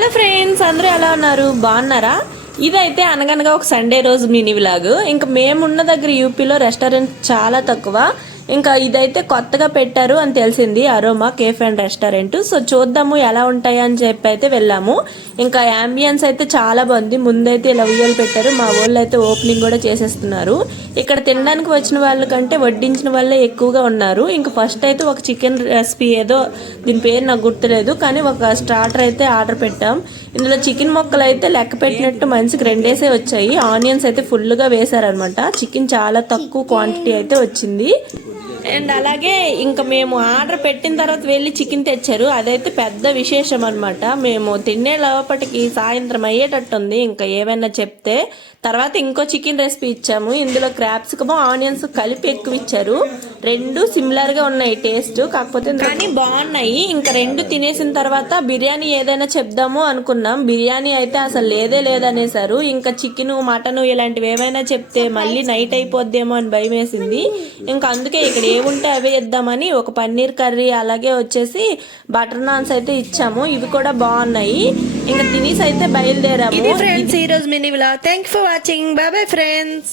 Hello friends, అందరూ ఎలా ఉన్నారు? బాగున్నారా? ఇదైతే అనగనగా ఒక సండే రోజు మినీ వ్లాగ్. ఇంకా మేమున్న దగ్గర యూపీలో రెస్టారెంట్ చాలా తక్కువ. ఇంకా ఇదైతే కొత్తగా పెట్టారు అని తెలిసింది, aroma cafe and restaurant. So చూద్దాము ఎలా ఉంటాయి అని చెప్పి అయితే వెళ్ళాము. ఇంకా అంబియన్స్ అయితే చాలా బాగుంది. ముందైతే ఇలా ఉయ్యాలు పెట్టారు, మా వాళ్ళు అయితే ఓపెనింగ్ కూడా చేసేస్తున్నారు. ఇక్కడ తినడానికి వచ్చిన వాళ్ళ కంటే వడ్డించిన వాళ్ళే ఎక్కువగా ఉన్నారు. ఇంకా ఫస్ట్ అయితే ఒక చికెన్ రెసిపీ, ఏదో దీని పేరు నాకు గుర్తులేదు, కానీ ఒక స్టార్టర్ అయితే ఆర్డర్ పెట్టాం. ఇందులో చికెన్ ముక్కలు అయితే లెక్క పెట్టినట్టు మనిషికి 2 వచ్చాయి. ఆనియన్స్ అయితే ఫుల్గా వేసారనమాట. చికెన్ చాలా తక్కువ క్వాంటిటీ అయితే వచ్చింది. అండ్ అలాగే ఇంకా మేము ఆర్డర్ పెట్టిన తర్వాత వెళ్ళి చికెన్ తెచ్చారు. అదైతే పెద్ద విశేషం అనమాట. మేము తినే లోపటికి సాయంత్రం అయ్యేటట్టుంది ఇంకా ఏమైనా చెప్తే. తర్వాత ఇంకో చికెన్ రెసిపీ ఇచ్చాము. ఇందులో క్రాప్సికమ్ ఆనియన్స్ కలిపి ఎక్కువ ఇచ్చారు. 2 సిమిలర్ గా ఉన్నాయి టేస్ట్, కాకపోతే కానీ బాగున్నాయి. ఇంకా 2 తినేసిన తర్వాత బిర్యానీ ఏదైనా చెప్దాము అనుకున్నాం. బిర్యానీ అయితే అసలు లేదనేసారు. ఇంకా చికెన్ మటన్ ఇలాంటివి ఏమైనా చెప్తే మళ్ళీ నైట్ అయిపోద్దేమో అని భయం వేసింది. ఇంకా అందుకే ఇక్కడ ఏముంటే అవే ఇద్దామని ఒక పన్నీర్ కర్రీ, అలాగే వచ్చేసి బటర్ నాన్స్ అయితే ఇచ్చాము. ఇవి కూడా బాగున్నాయి. ఇంకా తినేసి అయితే బయలుదేరాము. ఫ్రెండ్స్, ఈ రోజు mini vlog. Thank you for watching. Bye bye friends.